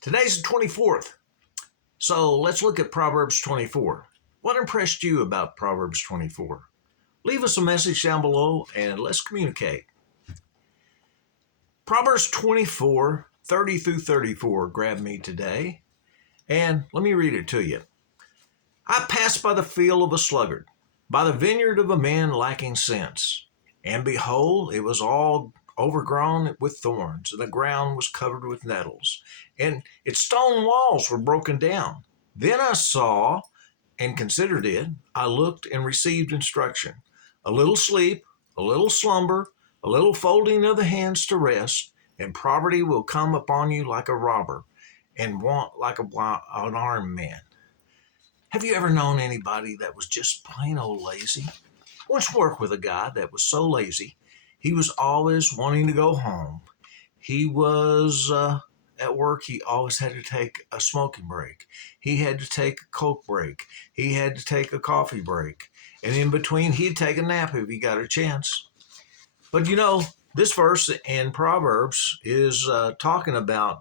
Today's the 24th, so let's look at Proverbs 24. What impressed you about Proverbs 24? Leave us a message down below and let's communicate. Proverbs 24, 30 through 34 grabbed me today, and let me read it to you. I passed by the field of a sluggard, by the vineyard of a man lacking sense, and behold, it was all overgrown with thorns, and the ground was covered with nettles, and its stone walls were broken down. Then I saw and considered it. I looked and received instruction. A little sleep, a little slumber, a little folding of the hands to rest, and poverty will come upon you like a robber, and want like an armed man. Have you ever known anybody that was just plain old lazy? I once worked with a guy that was so lazy, he was always wanting to go home. He was at work, he always had to take a smoking break. He had to take a Coke break. He had to take a coffee break. And in between, he'd take a nap if he got a chance. But you know, this verse in Proverbs is talking about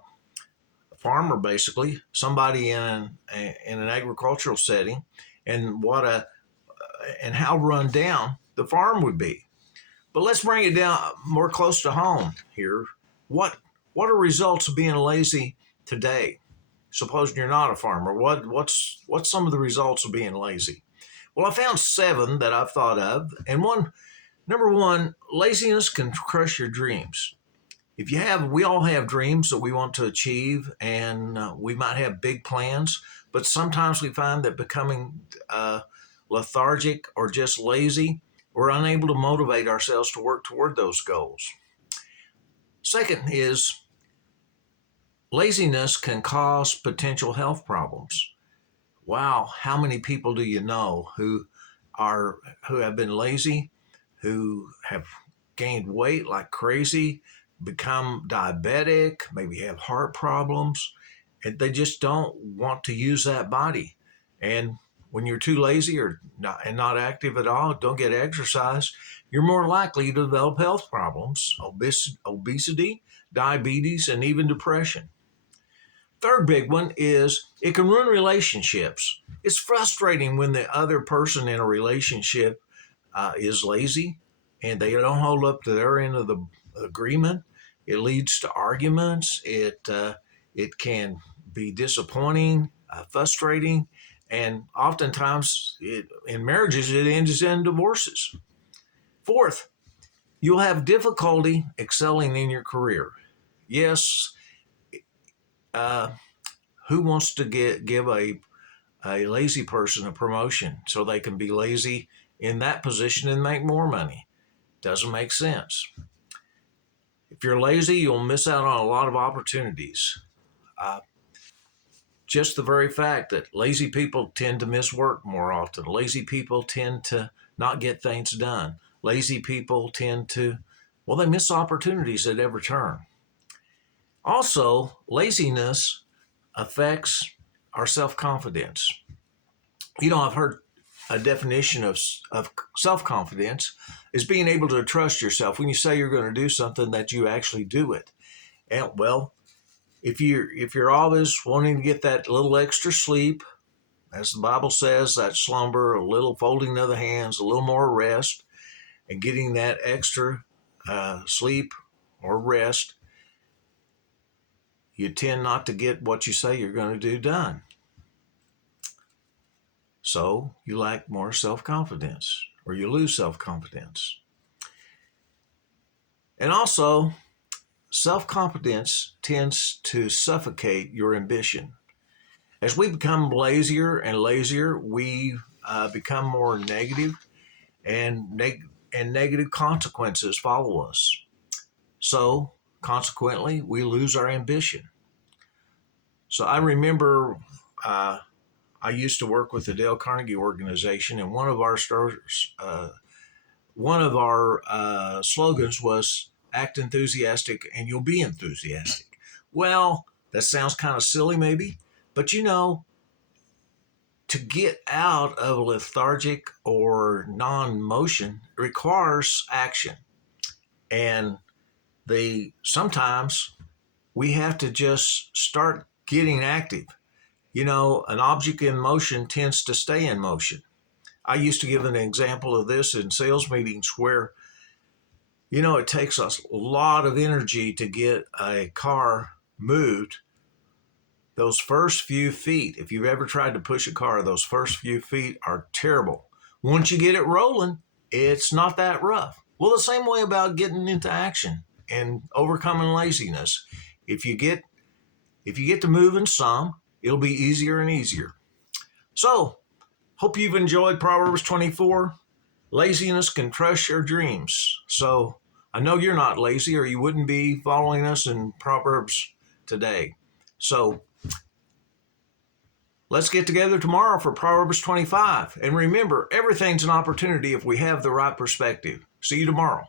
a farmer, basically, somebody in an agricultural setting, and and how run down the farm would be. But let's bring it down more close to home here. What are results of being lazy today? Supposing you're not a farmer, what's some of the results of being lazy? Well, I found 7 that I've thought of, and number 1, laziness can crush your dreams. We all have dreams that we want to achieve, and we might have big plans, but sometimes we find that becoming lethargic or just lazy, we're unable to motivate ourselves to work toward those goals. Second is laziness can cause potential health problems. Wow, how many people do you know who have been lazy, who have gained weight like crazy, become diabetic, maybe have heart problems, and they just don't want to use that body. And when you're too lazy or not active at all, don't get exercise, you're more likely to develop health problems, obesity, diabetes, and even depression. Third big one is it can ruin relationships. It's frustrating when the other person in a relationship is lazy and they don't hold up to their end of the agreement. It leads to arguments. It can be disappointing, frustrating, and oftentimes in marriages it ends in divorces. Fourth, you'll have difficulty excelling in your career. Yes, who wants to give a lazy person a promotion so they can be lazy in that position and make more money? Doesn't make sense. If you're lazy, you'll miss out on a lot of opportunities. Just the very fact that lazy people tend to miss work more often. Lazy people tend to not get things done. Lazy people tend to, they miss opportunities at every turn. Also, laziness affects our self-confidence. You know, I've heard a definition of self-confidence is being able to trust yourself when you say you're going to do something that you actually do it. And if you're always wanting to get that little extra sleep, as the Bible says, that slumber, a little folding of the hands, a little more rest, and getting that extra sleep or rest, you tend not to get what you say you're going to do done. So you lack more self-confidence, or you lose self-confidence. And also, self-confidence tends to suffocate your ambition. As we become lazier and lazier, we become more negative, and negative consequences follow us. So, consequently, we lose our ambition. So I remember I used to work with the Dale Carnegie organization, and one of our slogans was "Act enthusiastic, and you'll be enthusiastic." Well, that sounds kind of silly, maybe, but you know, to get out of lethargic or non-motion requires action, and sometimes we have to just start getting active. You know, an object in motion tends to stay in motion. I used to give an example of this in sales meetings where, you know, it takes us a lot of energy to get a car moved. Those first few feet, if you've ever tried to push a car, those first few feet are terrible. Once you get it rolling, it's not that rough. Well, the same way about getting into action and overcoming laziness. If you get to moving some, it'll be easier and easier. So, hope you've enjoyed Proverbs 24. Laziness can crush your dreams. So, I know you're not lazy or you wouldn't be following us in Proverbs today. So, let's get together tomorrow for Proverbs 25. And remember, everything's an opportunity if we have the right perspective. See you tomorrow.